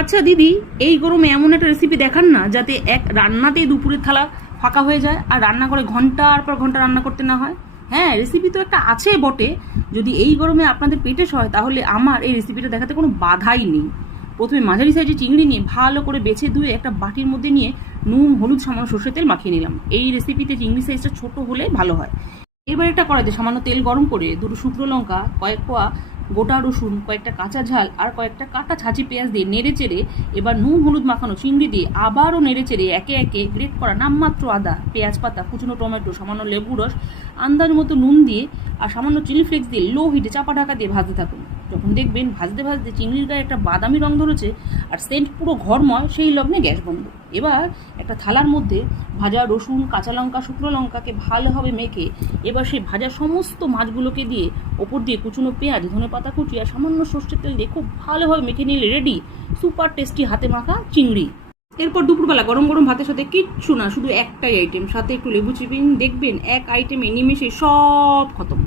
আচ্ছা দিদি, এই গরমে এমন একটা রেসিপি দেখান না যাতে এক রান্নাতেই দুপুরের থালা ফাঁকা হয়ে যায় আর রান্না করে ঘন্টার পর ঘন্টা রান্না করতে না হয়। হ্যাঁ, রেসিপি তো একটা আছে বটে। যদি এই গরমে আপনাদের পেটে হয় তাহলে আমার এই রেসিপিটা দেখাতে কোনো বাধাই নেই। প্রথমে মাঝারি সাইজের চিংড়ি নিয়ে ভালো করে বেছে ধুয়ে একটা বাটির মধ্যে নিয়ে নুন, হলুদ, সামান্য সর্ষের তেল মাখিয়ে নিলাম। এই রেসিপিতে চিংড়ি সাইজটা ছোট হলে ভালো হয়। এবার একটা কড়াইতে সামান্য তেল গরম করে দুটো শুকনো লঙ্কা, কয়েক কোয়া গোটা রসুন, কয়েকটা কাঁচা ঝাল আর কয়েকটা কাটা ছাঁচি পেঁয়াজ দিয়ে নেড়ে চেড়ে এবার নুন, হলুদ মাখানো চিংড়ি দিয়ে আবারও নেড়ে চেড়ে একে একে গ্রেট করা নামমাত্র আদা, পেঁয়াজ পাতা, কুচনো টমেটো, সামান্য লেবু রস, আন্দাজ মতো নুন দিয়ে আর সামান্য চিলি ফ্লেক্স দিয়ে লো হিটে চাপা ঢাকা দিয়ে ভাজতে থাকুন। যখন দেখবেন ভাজতে ভাজতে চিংড়ির গায়ে একটা বাদামি রং ধরেছে আর সেন্ট পুরো ঘরময়, সেই লগ্নে গ্যাস বন্ধ। এবার একটা থালার মধ্যে ভাজা রসুন, কাঁচা লঙ্কা, শুকনো লঙ্কাকে ভালোভাবে মেখে এবার সেই ভাজা সমস্ত মাছগুলোকে দিয়ে ওপর দিয়ে কুচনো পেঁয়াজ, ধনেপাতা কুচি আর সামান্য সর্ষের তেল দিয়ে খুব ভালোভাবে মেখে নিলে রেডি সুপার টেস্টি হাতে মাখা চিংড়ি। এরপর দুপুরবেলা গরম গরম ভাতের সাথে কিচ্ছু না, শুধু একটাই আইটেম, সাথে একটু লেবু চিপিং, দেখবেন এক আইটেমে নিমেষে সব খতম।